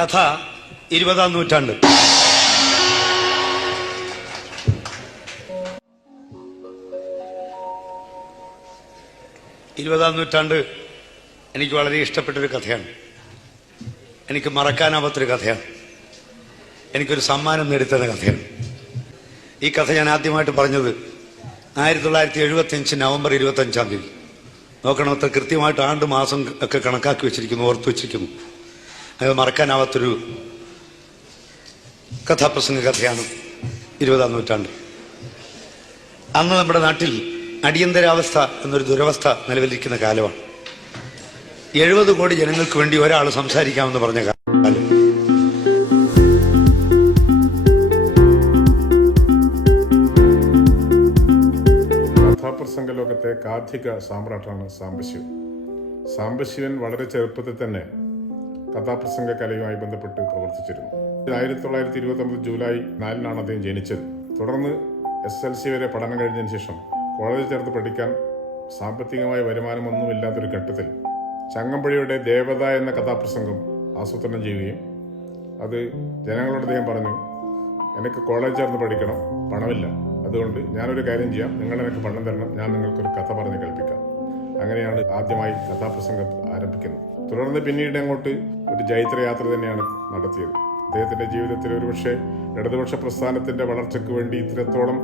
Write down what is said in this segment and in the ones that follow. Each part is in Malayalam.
കഥ ഇരുപതാം നൂറ്റാണ്ട്. ഇരുപതാം നൂറ്റാണ്ട് എനിക്ക് വളരെ ഇഷ്ടപ്പെട്ടൊരു കഥയാണ്. എനിക്ക് മറക്കാനാവാത്തൊരു കഥയാണ്. എനിക്കൊരു സമ്മാനം നേടിത്തന്ന കഥയാണ്. ഈ കഥ ഞാൻ ആദ്യമായിട്ട് പറഞ്ഞത് ആയിരത്തി തൊള്ളായിരത്തി എഴുപത്തി അഞ്ച് നവംബർ ഇരുപത്തി അഞ്ചാം തീയതി. നോക്കണം അത്ര കൃത്യമായിട്ട് ആണ്ട് മാസം ഒക്കെ കണക്കാക്കി വെച്ചിരിക്കുന്നു ഓർത്തു വെച്ചിരിക്കുന്നു. അത് മറക്കാനാവാത്തൊരു കഥാപ്രസംഗ കഥയാണ് ഇരുപതാം നൂറ്റാണ്ട്. അന്ന് നമ്മുടെ നാട്ടിൽ അടിയന്തരാവസ്ഥ എന്നൊരു ദുരവസ്ഥ നിലവിലിരിക്കുന്ന കാലമാണ്. എഴുപത് കോടി ജനങ്ങൾക്ക് വേണ്ടി ഒരാൾ സംസാരിക്കാമെന്ന് പറഞ്ഞ കാലം. കഥാപ്രസംഗ ലോകത്തെ കാർത്തിക സാമ്രാട്ടാണ് സാംബശിവൻ. സാംബശിവൻ വളരെ ചെറുപ്പത്തിൽ തന്നെ കഥാപ്രസംഗ കലയുമായി ബന്ധപ്പെട്ട് പ്രവർത്തിച്ചിരുന്നു. ആയിരത്തി തൊള്ളായിരത്തി ഇരുപത്തി ഒമ്പത് ജൂലൈ നാലിനാണ് അദ്ദേഹം ജനിച്ചത്. തുടർന്ന് എസ് എൽ സി വരെ പഠനം കഴിഞ്ഞതിന് ശേഷം കോളേജിൽ ചേർത്ത് പഠിക്കാൻ സാമ്പത്തികമായ വരുമാനമൊന്നുമില്ലാത്തൊരു ഘട്ടത്തിൽ ചങ്ങമ്പുഴയുടെ ദേവത എന്ന കഥാപ്രസംഗം ആസൂത്രണം ചെയ്യുകയും അത് ജനങ്ങളോട് അദ്ദേഹം പറഞ്ഞു എനിക്ക് കോളേജ് ചേർന്ന് പഠിക്കണം പണമില്ല. അതുകൊണ്ട് ഞാനൊരു കാര്യം ചെയ്യാം. നിങ്ങൾ എനിക്ക് പണം തരണം. ഞാൻ നിങ്ങൾക്കൊരു കഥ പറഞ്ഞ് കേൾപ്പിക്കാം. അങ്ങനെയാണ് ആദ്യമായി കഥാപ്രസംഗം ആരംഭിക്കുന്നത്. തുടർന്ന് പിന്നീട് അങ്ങോട്ട് ഒരു ജൈത്രയാത്ര തന്നെയാണ് നടത്തിയത്. അദ്ദേഹത്തിന്റെ ജീവിതത്തിൽ ഒരുപക്ഷെ ഇടതുപക്ഷ പ്രസ്ഥാനത്തിന്റെ വളർച്ചയ്ക്ക് വേണ്ടി ഇത്രത്തോളം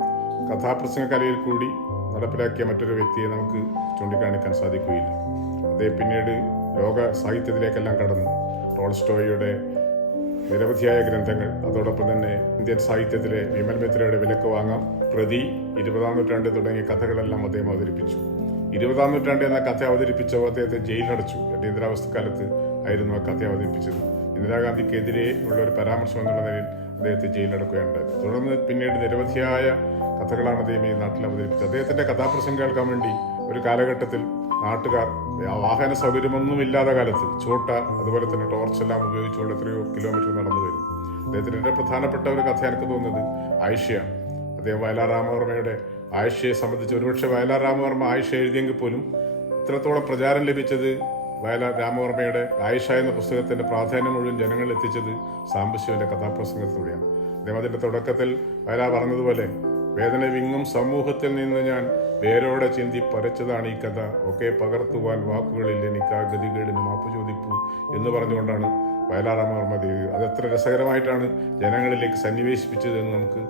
കഥാപ്രസംഗ കലയിൽ കൂടി നടപ്പിലാക്കിയ മറ്റൊരു വ്യക്തിയെ നമുക്ക് ചൂണ്ടിക്കാണിക്കാൻ സാധിക്കുകയില്ല. അദ്ദേഹം പിന്നീട് ലോക സാഹിത്യത്തിലേക്കെല്ലാം കടന്നു. ടോൾസ്റ്റോയുടെ നിരവധിയായ ഗ്രന്ഥങ്ങൾ അതോടൊപ്പം തന്നെ ഇന്ത്യൻ സാഹിത്യത്തിലെ വിമൽ മിത്രയുടെ വിലക്ക് വാങ്ങാം പ്രതി ഇരുപതാം നൂറ്റാണ്ട് തുടങ്ങിയ കഥകളെല്ലാം അദ്ദേഹം അവതരിപ്പിച്ചു. ഇരുപതാം നൂറ്റാണ്ട് എന്ന കഥ അവതരിപ്പിച്ചപ്പോൾ അദ്ദേഹത്തെ ജയിലിലടച്ചു. അടിയന്തരാവസ്ഥ കാലത്ത് ആയിരുന്നു ആ കഥ അവതരിപ്പിച്ചത്. ഇന്ദിരാഗാന്ധിക്കെതിരെ ഉള്ള ഒരു പരാമർശം എന്നുള്ള നിലയിൽ അദ്ദേഹത്തെ ജയിലിലടക്കുകയുണ്ടായത് തുടർന്ന് പിന്നീട് നിരവധിയായ കഥകളാണ് അദ്ദേഹം ഈ നാട്ടിൽ അവതരിപ്പിച്ചത്. അദ്ദേഹത്തിന്റെ കഥാപ്രസംഗം കേൾക്കാൻ വേണ്ടി ഒരു കാലഘട്ടത്തിൽ നാട്ടുകാർ വാഹന സൗകര്യമൊന്നും ഇല്ലാത്ത കാലത്ത് ചോട്ട അതുപോലെ തന്നെ ടോർച്ചെല്ലാം ഉപയോഗിച്ചുകൊണ്ട് എത്രയോ കിലോമീറ്റർ നടന്നു വരുന്നു. അദ്ദേഹത്തിന്റെ ഏറ്റവും പ്രധാനപ്പെട്ട ഒരു കഥ എനിക്ക് തോന്നുന്നത് ആയിഷയാണ്. അദ്ദേഹം വയലാർ രാമവർമ്മയുടെ ആയിഷയെ സംബന്ധിച്ച് ഒരുപക്ഷെ വയലാർ രാമവർമ്മ ആയിഷ എഴുതിയെങ്കിൽ പോലും ഇത്രത്തോളം പ്രചാരം ലഭിച്ചത് വയലാർ രാമവർമ്മയുടെ ആയിഷ എന്ന പുസ്തകത്തിന്റെ പ്രാധാന്യം മുഴുവൻ ജനങ്ങളിൽ എത്തിച്ചത് സാംബശിവന്റെ കഥാപ്രസംഗത്തിലൂടെയാണ്. അദ്ദേഹം അതിന്റെ തുടക്കത്തിൽ വയലാർ പറഞ്ഞതുപോലെ വേദന വിങ്ങും സമൂഹത്തിൽ നിന്ന് ഞാൻ വേരോടെ ചിന്തി പരച്ചതാണ് ഈ കഥ. ഒക്കെ പകർത്തുവാൻ വാക്കുകളിൽ എനിക്ക് ആ ഗതികേടിന് മാപ്പ് ചോദിപ്പു എന്ന് പറഞ്ഞുകൊണ്ടാണ് വയലാറാമവർമ്മ ദേവി അത് എത്ര രസകരമായിട്ടാണ് ജനങ്ങളിലേക്ക് സന്നിവേശിപ്പിച്ചത് എന്ന് നമുക്ക്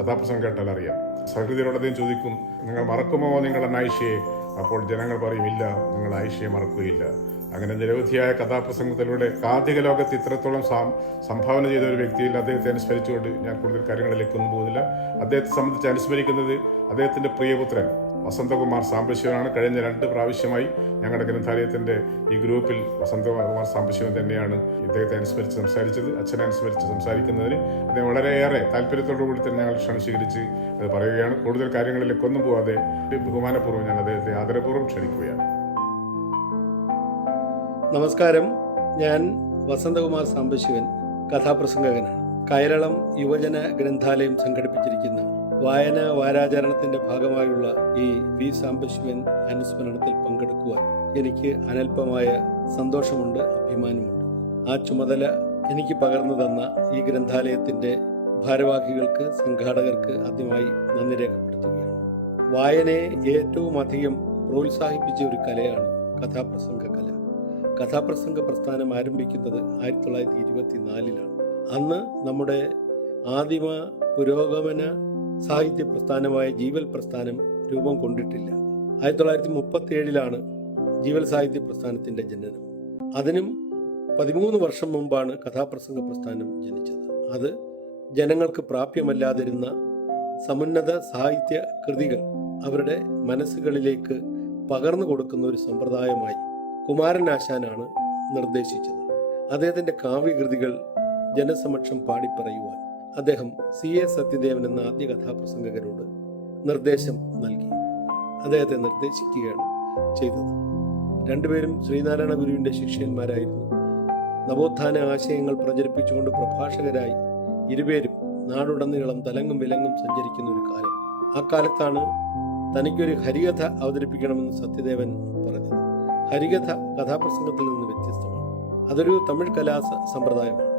കഥാപ്രസംഗം കേട്ടാൽ അറിയാം. സഹൃദയരോട് ചോദിക്കും നിങ്ങൾ മറക്കുമോ നിങ്ങളുടെ ആയിഷയെ അപ്പോൾ ജനങ്ങൾ പറയും ഇല്ല നിങ്ങൾ ആയിഷയെ മറക്കുകയില്ല. അങ്ങനെ നിരവധിയായ കഥാപ്രസംഗത്തിലൂടെ കാതിക ലോകത്ത് ഇത്രത്തോളം സംഭാവന ചെയ്ത ഒരു വ്യക്തിയിൽ അദ്ദേഹത്തെ അനുസ്മരിച്ചുകൊണ്ട് ഞാൻ കൂടുതൽ കാര്യങ്ങളിലേക്കൊന്നും പോകുന്നില്ല. അദ്ദേഹത്തെ സംബന്ധിച്ച് അനുസ്മരിക്കുന്നത് അദ്ദേഹത്തിന്റെ പ്രിയപുത്രൻ വസന്തകുമാർ സാംബശിവനാണ് കഴിഞ്ഞ രണ്ട് പ്രാവശ്യമായി ഞങ്ങളുടെ ഗ്രന്ഥാലയത്തിന്റെ ഈ ഗ്രൂപ്പിൽ വസന്തകുമാർ സാംബശിവൻ തന്നെയാണ് ഇദ്ദേഹത്തെ അനുസ്മരിച്ച് സംസാരിച്ചത് അച്ഛനെ അനുസ്മരിച്ച് സംസാരിക്കുന്നതിന് അദ്ദേഹം വളരെയേറെ താല്പര്യത്തോടു കൂടി തന്നെ ഞങ്ങൾ ക്ഷണം സ്വീകരിച്ച് അത് പറയുകയാണ്. കൂടുതൽ കാര്യങ്ങളിലേക്ക് ഒന്നും പോവാതെ ബഹുമാനപൂർവം ഞാൻ അദ്ദേഹത്തെ ആദരപൂർവം ക്ഷണിക്കുകയാണ്. നമസ്കാരം. ഞാൻ വസന്തകുമാർ സാംബശിവൻ കഥാപ്രസംഗകനാണ്. കൈരളം യുവജന ഗ്രന്ഥാലയം സംഘടിപ്പിച്ചിരിക്കുന്ന വായന വാരാചരണത്തിന്റെ ഭാഗമായുള്ള ഈ വി സാംബശിവൻ അനുസ്മരണത്തിൽ പങ്കെടുക്കുവാൻ എനിക്ക് അനൽപമായ സന്തോഷമുണ്ട് അഭിമാനമുണ്ട്. ആ ചുമതല എനിക്ക് പകർന്നു തന്ന ഈ ഗ്രന്ഥാലയത്തിന്റെ ഭാരവാഹികൾക്ക് സംഘാടകർക്ക് ആദ്യമായി നന്ദി രേഖപ്പെടുത്തുകയാണ്. വായനയെ ഏറ്റവും അധികം പ്രോത്സാഹിപ്പിച്ച ഒരു കലയാണ് കഥാപ്രസംഗ കല കഥാപ്രസംഗ പ്രസ്ഥാനം ആരംഭിക്കുന്നത് ആയിരത്തി തൊള്ളായിരത്തി ഇരുപത്തിനാലിലാണ്. അന്ന് നമ്മുടെ ആദിമ പുരോഗമന സാഹിത്യ പ്രസ്ഥാനമായ ജീവൽ പ്രസ്ഥാനം രൂപം കൊണ്ടിട്ടില്ല. ആയിരത്തി തൊള്ളായിരത്തി മുപ്പത്തി ഏഴിലാണ് ജീവൽ സാഹിത്യ പ്രസ്ഥാനത്തിന്റെ ജനനം. അതിനും പതിമൂന്ന് വർഷം മുമ്പാണ് കഥാപ്രസംഗ പ്രസ്ഥാനം ജനിച്ചത്. അത് ജനങ്ങൾക്ക് പ്രാപ്യമല്ലാതിരുന്ന സമുന്നത സാഹിത്യ കൃതികൾ അവരുടെ മനസ്സുകളിലേക്ക് പകർന്നു കൊടുക്കുന്ന ഒരു സമ്പ്രദായമായി കുമാരനാശാനാണ് നിർദ്ദേശിച്ചത്. അദ്ദേഹത്തിന്റെ കാവ്യകൃതികൾ ജനസമക്ഷം പാടിപ്പറയുവാൻ അദ്ദേഹം സി എ സത്യദേവൻ എന്ന ആദ്യ കഥാപ്രസംഗകരോട് നിർദ്ദേശം നൽകി. അദ്ദേഹത്തെ നിർദ്ദേശിക്കുകയാണ് ചെയ്തത്. രണ്ടുപേരും ശ്രീനാരായണ ഗുരുവിന്റെ ശിഷ്യന്മാരായിരുന്നു. നവോത്ഥാന ആശയങ്ങൾ പ്രചരിപ്പിച്ചുകൊണ്ട് പ്രഭാഷകരായി ഇരുപേരും നാടുടനീളം തലങ്ങും വിലങ്ങും സഞ്ചരിക്കുന്ന ഒരു കാലം. ആ കാലത്താണ് തനിക്കൊരു ഹരികഥ അവതരിപ്പിക്കണമെന്ന് സത്യദേവൻ പറഞ്ഞത്. ഹരികഥ കഥാപ്രസംഗത്തിൽ നിന്ന് വ്യത്യസ്തമാണ്. അതൊരു തമിഴ് കലാ സമ്പ്രദായമാണ്.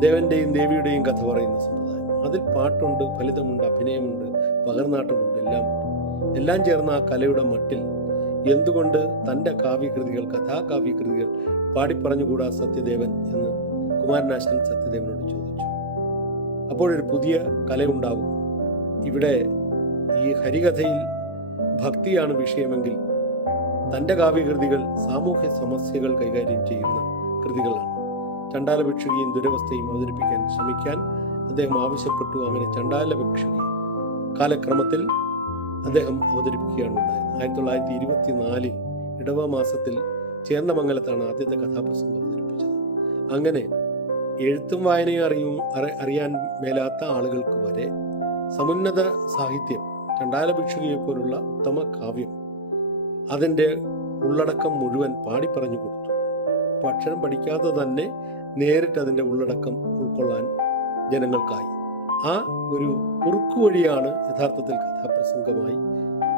ദേവന്റെയും ദേവിയുടെയും കഥ പറയുന്ന സമുദായം അതിൽ പാട്ടുണ്ട് ഫലിതമുണ്ട് അഭിനയമുണ്ട് പകർനാട്ടമുണ്ട് എല്ലാം എല്ലാം ചേർന്ന ആ കലയുടെ മട്ടിൽ എന്തുകൊണ്ട് തന്റെ കാവ്യകൃതികൾ കഥാകാവ്യകൃതികൾ പാടിപ്പറഞ്ഞുകൂടാ സത്യദേവൻ എന്ന് കുമാരനാശൻ സത്യദേവനോട് ചോദിച്ചു. അപ്പോഴൊരു പുതിയ കലയുണ്ടാവും ഇവിടെ ഈ ഹരികഥയിൽ ഭക്തിയാണ് വിഷയമെങ്കിൽ തന്റെ കാവ്യകൃതികൾ സാമൂഹ്യ സമസ്യകൾ കൈകാര്യം ചെയ്യുന്ന കൃതികളാണ്. ചണ്ടാല ഭിക്ഷുകിയും ദുരവസ്ഥയും അവതരിപ്പിക്കാൻ ശ്രമിക്കാൻ അദ്ദേഹം ആവശ്യപ്പെട്ടു. അങ്ങനെ ചണ്ടാല ഭിക്ഷുകി കാലക്രമത്തിൽ അദ്ദേഹം അവതരിപ്പിക്കുകയാണ് ഉണ്ടായത്. ആയിരത്തി തൊള്ളായിരത്തി ഇരുപത്തി നാലിൽ ഇടവ മാസത്തിൽ ചേന്നമംഗലത്താണ് ആദ്യത്തെ കഥാപ്രസംഗം അവതരിപ്പിച്ചത്. അങ്ങനെ എഴുത്തും വായനയും അറിയും അറി- അറിയാൻ മേലാത്ത ആളുകൾക്ക് വരെ സമുന്നത സാഹിത്യം ചണ്ടാല ഭിക്ഷുകിയെ പോലുള്ള ഉത്തമ കാവ്യം അതിന്റെ ഉള്ളടക്കം മുഴുവൻ പാടി പറഞ്ഞു കൊടുത്തു അക്ഷരം പഠിക്കാതെ തന്നെ നേരിട്ട് അതിന്റെ ഉള്ളടക്കം ഉൾക്കൊള്ളാൻ ജനങ്ങൾക്കായി. ആ ഒരു കുറുക്കു വഴിയാണ് യഥാർത്ഥത്തിൽ കഥാപ്രസംഗമായി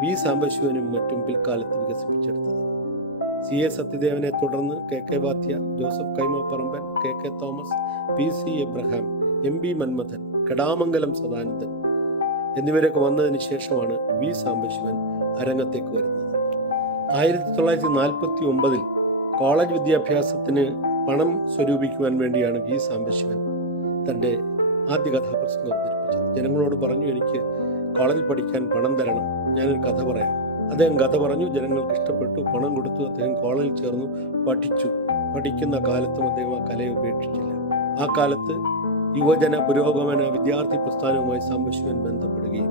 വി സാംബശിവനും മറ്റും പിൽക്കാലത്ത് വികസിപ്പിച്ചെടുത്തത്. സി എ സത്യദേവനെ തുടർന്ന് K K വാത്യ Joseph Kaimapparamban K K Thomas P C Abraham M B Manmadhan Kadamangalam Sadanandan എന്നിവരൊക്കെ വന്നതിന് ശേഷമാണ് വി സാംബശിവൻ അരങ്ങത്തേക്ക് വരുന്നത്. ആയിരത്തി തൊള്ളായിരത്തി നാൽപ്പത്തി ഒമ്പതിൽ കോളേജ് വിദ്യാഭ്യാസത്തിന് പണം സ്വരൂപിക്കുവാൻ വേണ്ടിയാണ് വി സാംബശിവൻ തന്റെ ആദ്യ കഥാപ്രസംഗം അവതരിപ്പിച്ചത്. ജനങ്ങളോട് പറഞ്ഞു എനിക്ക് കോളേജിൽ പഠിക്കാൻ പണം തരണം. ഞാനൊരു കഥ പറയാം. അദ്ദേഹം കഥ പറഞ്ഞു ജനങ്ങൾക്ക് ഇഷ്ടപ്പെട്ടു. പണം കൊടുത്തു അദ്ദേഹം കോളേജിൽ ചേർന്നു പഠിച്ചു. പഠിക്കുന്ന കാലത്തും അദ്ദേഹം ആ കലയെ ഉപേക്ഷിച്ചില്ല. ആ കാലത്ത് യുവജന പുരോഗമന വിദ്യാർത്ഥി പ്രസ്ഥാനവുമായി സാംബശിവൻ ബന്ധപ്പെടുകയും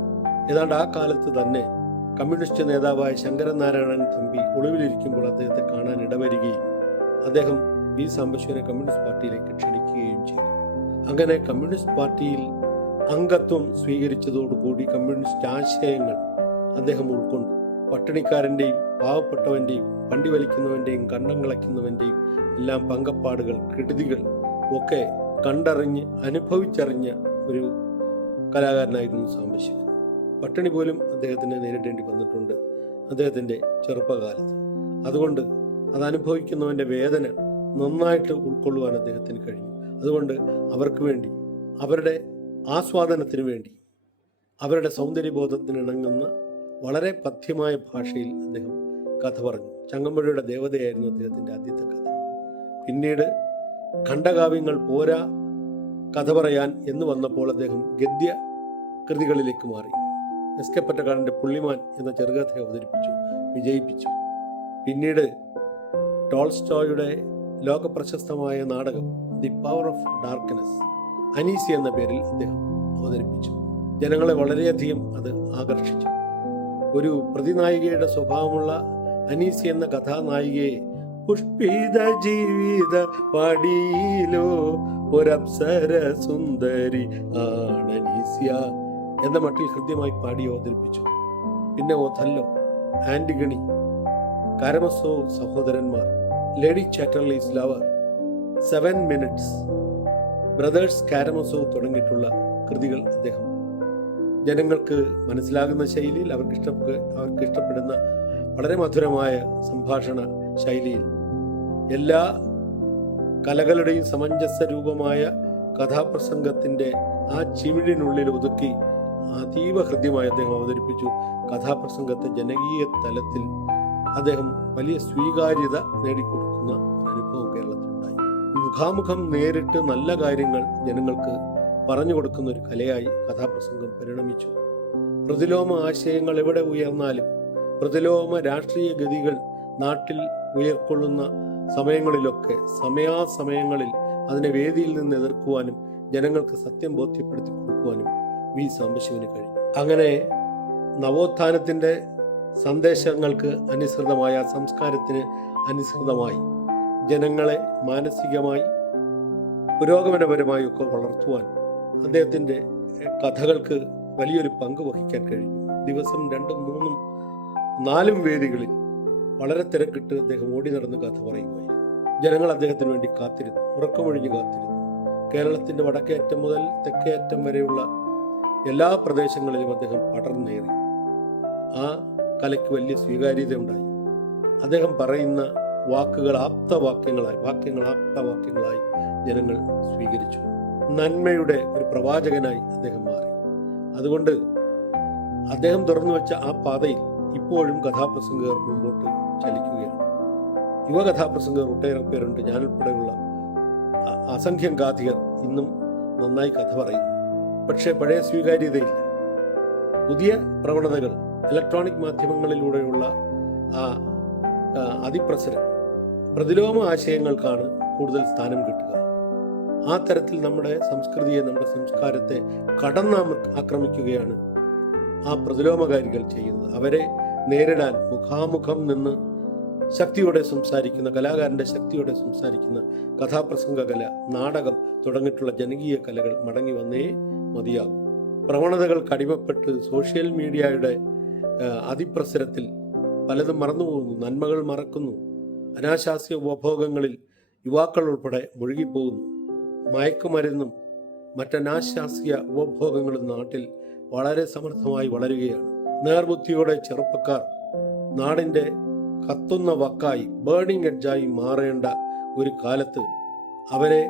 ഏതാണ്ട് ആ കാലത്ത് തന്നെ കമ്മ്യൂണിസ്റ്റ് നേതാവായ ശങ്കരനാരായണൻ തമ്പി ഒളിവിലിരിക്കുമ്പോൾ അദ്ദേഹത്തെ കാണാൻ ഇടവരികയും അദ്ദേഹം വി സാംബശ്വരെ കമ്മ്യൂണിസ്റ്റ് പാർട്ടിയിലേക്ക് ക്ഷണിക്കുകയും ചെയ്തു. അങ്ങനെ കമ്മ്യൂണിസ്റ്റ് പാർട്ടിയിൽ അംഗത്വം സ്വീകരിച്ചതോടുകൂടി കമ്മ്യൂണിസ്റ്റ് ആശയങ്ങൾ അദ്ദേഹം ഉൾക്കൊണ്ടു. പട്ടിണിക്കാരന്റെയും പാവപ്പെട്ടവന്റെയും വണ്ടി വലിക്കുന്നവന്റെയും കണ്ണം കളയ്ക്കുന്നവന്റെയും എല്ലാം പങ്കപ്പാടുകൾ കെടുതികൾ ഒക്കെ കണ്ടറിഞ്ഞ് അനുഭവിച്ചറിഞ്ഞ ഒരു കലാകാരനായിരുന്നു സാംബശിവൻ പട്ടിണി പോലും അദ്ദേഹത്തിന് നേരിടേണ്ടി വന്നിട്ടുണ്ട് അദ്ദേഹത്തിന്റെ ചെറുപ്പകാലത്ത്. അതുകൊണ്ട് അത് അനുഭവിക്കുന്നവന്റെ വേദന നന്നായിട്ട് ഉൾക്കൊള്ളുവാൻ അദ്ദേഹത്തിന് കഴിഞ്ഞു. അതുകൊണ്ട് അവർക്ക് വേണ്ടി അവരുടെ ആസ്വാദനത്തിന് വേണ്ടി അവരുടെ സൗന്ദര്യബോധത്തിന് ഇണങ്ങുന്ന വളരെ പഥ്യമായ ഭാഷയിൽ അദ്ദേഹം കഥ പറഞ്ഞു. ചങ്ങമ്പുഴയുടെ ദേവതയായിരുന്നു അദ്ദേഹത്തിന്റെ ആദ്യത്തെ കഥ. പിന്നീട് ഖണ്ഡകാവ്യങ്ങൾ പോരാ കഥ പറയാൻ എന്ന് വന്നപ്പോൾ അദ്ദേഹം ഗദ്യ കൃതികളിലേക്ക് മാറി. എസ് കെ പറ്റക്കാടന്റെ പുള്ളിമാൻ എന്ന ചെറുകഥ അവതരിപ്പിച്ചു വിജയിപ്പിച്ചു. പിന്നീട് ടോൾസ്റ്റോയുടെ ലോകപ്രശസ്തമായ നാടകം ദി പവർ ഓഫ് ഡാർക്ക്നെസ് അനീസി എന്ന പേരിൽ അദ്ദേഹം അവതരിപ്പിച്ചു. ജനങ്ങളെ വളരെയധികം അത് ആകർഷിച്ചു. ഒരു പ്രതിനായികയുടെ സ്വഭാവമുള്ള അനീസി എന്ന കഥാനായികയെ പുഷ്പിത ജീവിത പടിയിലോ ഒരപ്സര സുന്ദരി ആണനീസ്യ എന്ന മട്ടിൽ ഹൃദ്യമായി പാടി അവതരിപ്പിച്ചു. പിന്നെ ഒഥല്ലോ ആന്റിഗണി കരമസോ സഹോദരന്മാർ. Lady Chatterley's Lover seven minutes brothers Karamazov തുടങ്ങിയിട്ടുള്ള കൃതികൾ അദ്ദേഹം. ജനങ്ങൾക്ക് മനസ്സിലാകുന്ന ശൈലിയിൽ അവർക്ക് അവർക്ക് ഇഷ്ടപ്പെടുന്ന വളരെ മധുരമായ സംഭാഷണ ശൈലിയിൽ എല്ലാ കലകളുടെയും സമഞ്ജസ രൂപമായ കഥാപ്രസംഗത്തിന്റെ ആ ചിമിഴിനുള്ളിൽ ഒതുക്കി അതീവ ഹൃദ്യമായി അദ്ദേഹം അവതരിപ്പിച്ചു. കഥാപ്രസംഗത്തെ ജനകീയ തലത്തിൽ അദ്ദേഹം വലിയ സ്വീകാര്യത നേടിക്കൊടുക്കുന്ന അനുഭവം കേരളത്തിലുണ്ടായി. മുഖാമുഖം നേരിട്ട് നല്ല കാര്യങ്ങൾ ജനങ്ങൾക്ക് പറഞ്ഞു കൊടുക്കുന്ന ഒരു കലയായി കഥാപ്രസംഗം പരിണമിച്ചു. പ്രതിലോമ ആശയങ്ങൾ എവിടെ ഉയർന്നാലും പ്രതിലോമ രാഷ്ട്രീയ ഗതികൾ നാട്ടിൽ ഉയർക്കൊള്ളുന്ന സമയങ്ങളിലൊക്കെ സമയാസമയങ്ങളിൽ അതിനെ വേദിയിൽ നിന്ന് എതിർക്കുവാനും ജനങ്ങൾക്ക് സത്യം ബോധ്യപ്പെടുത്തി കൊടുക്കുവാനും വി സാംബശിവന് കഴിഞ്ഞു. അങ്ങനെ നവോത്ഥാനത്തിന്റെ സന്ദേശങ്ങൾക്ക് അനുസൃതമായ സംസ്കാരത്തിന് അനുസൃതമായി ജനങ്ങളെ മാനസികമായി പുരോഗമനപരമായി ഒക്കെ വളർത്തുവാൻ അദ്ദേഹത്തിന്റെ കഥകൾക്ക് വലിയൊരു പങ്ക് വഹിക്കാൻ കഴിഞ്ഞു. ദിവസം രണ്ടും മൂന്നും നാലും വേദികളിൽ വളരെ തിരക്കിട്ട് അദ്ദേഹം ഓടി നടന്ന് കഥ പറയുകയായിരുന്നു. ജനങ്ങൾ അദ്ദേഹത്തിന് വേണ്ടി കാത്തിരുന്നു ഉറക്കമൊഴിഞ്ഞ് കാത്തിരുന്നു. കേരളത്തിന്റെ വടക്കേ അറ്റം മുതൽ തെക്കേ അറ്റം വരെയുള്ള എല്ലാ പ്രദേശങ്ങളിലും അദ്ദേഹം പടർന്നേറി. ആ കലയ്ക്ക് വലിയ സ്വീകാര്യത ഉണ്ടായി അദ്ദേഹം പറയുന്ന വാക്കുകൾ ആപ്തവാക്യങ്ങളായി വാക്യങ്ങൾ ആപ്തവാക്യങ്ങളായി ജനങ്ങൾ സ്വീകരിച്ചു. നന്മയുടെ ഒരു പ്രവാചകനായി അദ്ദേഹം മാറി. അതുകൊണ്ട് അദ്ദേഹം തുറന്നു വെച്ച ആ പാതയിൽ ഇപ്പോഴും കഥാപ്രസംഗകർ മുമ്പോട്ട് ചലിക്കുകയാണ്. യുവ കഥാപ്രസംഗകർ ഒട്ടേറെ പേരുണ്ട്. ഞാനുൾപ്പെടെയുള്ള അസംഖ്യം ഗാഥികർ ഇന്നും നന്നായി കഥ പറയുന്നു. പക്ഷേ പഴയ സ്വീകാര്യതയില്ല. പുതിയ പ്രവണതകൾ ഇലക്ട്രോണിക് മാധ്യമങ്ങളിലൂടെയുള്ള ആ അതിപ്രസരം പ്രതിലോമ ആശയങ്ങൾക്കാണ് കൂടുതൽ സ്ഥാനം കിട്ടുക. ആ തരത്തിൽ നമ്മുടെ സംസ്കൃതിയെ നമ്മുടെ സംസ്കാരത്തെ കടന്നാ ആക്രമിക്കുകയാണ് ആ പ്രതിലോമകാരികൾ ചെയ്യുന്നത്. അവരെ നേരിടാൻ മുഖാമുഖം നിന്ന് ശക്തിയോടെ സംസാരിക്കുന്ന കലാകാരന്റെ ശക്തിയോടെ സംസാരിക്കുന്ന കഥാപ്രസംഗ കല നാടകം തുടങ്ങിയിട്ടുള്ള ജനകീയ കലകൾ മടങ്ങി വന്നേ മതിയാകും. പ്രവണതകൾക്ക് അടിമപ്പെട്ട് സോഷ്യൽ മീഡിയയുടെ അതിപ്രസരത്തിൽ പലതും മറന്നുപോകുന്നു നന്മകൾ മറക്കുന്നു അനാശാസ്യ ഉപഭോഗങ്ങളിൽ യുവാക്കൾ ഉൾപ്പെടെ മുഴുകിപ്പോകുന്നു. മയക്കുമരുന്നും മറ്റനാശാസ്യ ഉപഭോഗങ്ങളും നാട്ടിൽ വളരെ സമർത്ഥമായി വളരുകയാണ്. നേർബുദ്ധിയോടെ ചെറുപ്പക്കാർ നാടിന്റെ കത്തുന്ന വക്കായി ബേണിംഗ് എഡ്ജായി മാറേണ്ട ഒരു കാലത്ത് അവരെ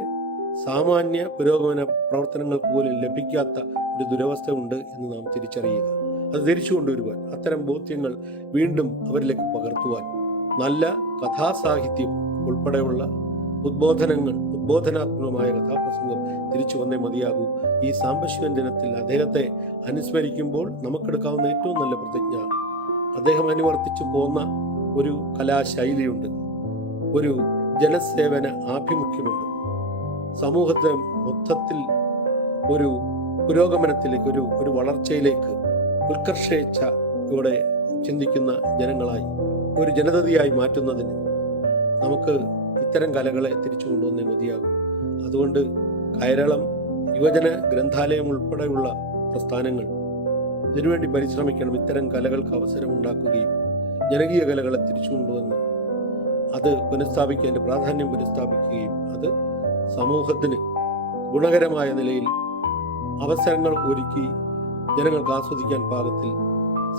സാമാന്യ പുരോഗമന പ്രവർത്തനങ്ങൾക്ക് പോലും ലഭിക്കാത്ത ഒരു ദുരവസ്ഥ ഉണ്ട് എന്ന് നാം തിരിച്ചറിയുക. അത് തിരിച്ചു കൊണ്ടുവരുവാൻ അത്തരം ബോധ്യങ്ങൾ വീണ്ടും അവരിലേക്ക് പകർത്തുവാൻ. നല്ല കഥാസാഹിത്യം ഉൾപ്പെടെയുള്ള ഉദ്ബോധനങ്ങൾ ഉദ്ബോധനാത്മകമായ കഥാപ്രസംഗം തിരിച്ചു വന്നേ മതിയാകൂ. ഈ സാംബശിവൻ ദിനത്തിൽ അദ്ദേഹത്തെ അനുസ്മരിക്കുമ്പോൾ നമുക്കെടുക്കാവുന്ന ഏറ്റവും നല്ല പ്രതിജ്ഞ അദ്ദേഹം അനുവർത്തിച്ചു പോന്ന ഒരു കലാശൈലിയുണ്ട്. ഒരു ജനസേവന ആഭിമുഖ്യമുണ്ട്. സമൂഹത്തെ മൊത്തത്തിൽ ഒരു പുരോഗമനത്തിലേക്ക് ഒരു ഒരു വളർച്ചയിലേക്ക് ഉത്കർഷേച്ഛയോടെ ചിന്തിക്കുന്ന ജനങ്ങളായി ഒരു ജനതയായി മാറ്റുന്നതിന് നമുക്ക് ഇത്തരം കലകളെ തിരിച്ചു കൊണ്ടുവന്നേ മതിയാകും. അതുകൊണ്ട് കയരളം യുവജന ഗ്രന്ഥാലയം ഉൾപ്പെടെയുള്ള പ്രസ്ഥാനങ്ങൾ ഇതിനുവേണ്ടി പരിശ്രമിക്കണം. ഇത്തരം കലകൾക്ക് അവസരമുണ്ടാക്കുകയും ജനകീയ കലകളെ തിരിച്ചു കൊണ്ടുവന്ന് അത് പുനഃസ്ഥാപിക്കുക അതിന്റെ പ്രാധാന്യം പുനഃസ്ഥാപിക്കുകയും അത് സമൂഹത്തിന് ഗുണകരമായ നിലയിൽ അവസരങ്ങൾ ഒരുക്കി ജനങ്ങൾക്ക് ആസ്വദിക്കാൻ പാകത്തിൽ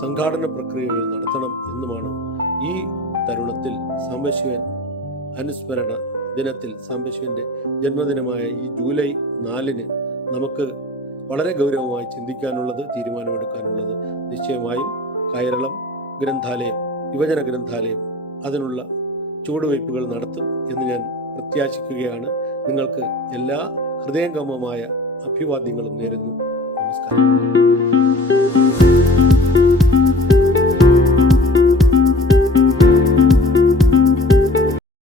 സംഘാടന പ്രക്രിയകൾ നടത്തണം എന്നുമാണ് ഈ തരുണത്തിൽ സാംബശിവൻ അനുസ്മരണ ദിനത്തിൽ സാംബശിവന്റെ ജന്മദിനമായ ഈ ജൂലൈ നാലിന് നമുക്ക് വളരെ ഗൗരവമായി ചിന്തിക്കാനുള്ളത് തീരുമാനമെടുക്കാനുള്ളത് നിശ്ചയമായും കൈരളം ഗ്രന്ഥാലയം യുവജന ഗ്രന്ഥാലയം അതിനുള്ള ചുവടുവയ്പ്പുകൾ നടത്തും എന്ന് ഞാൻ പ്രത്യാശിക്കുകയാണ്. നിങ്ങൾക്ക് എല്ലാ ഹൃദയംഗമമായ അഭിവാദ്യങ്ങളും നേരുന്നു. നമസ്കാരം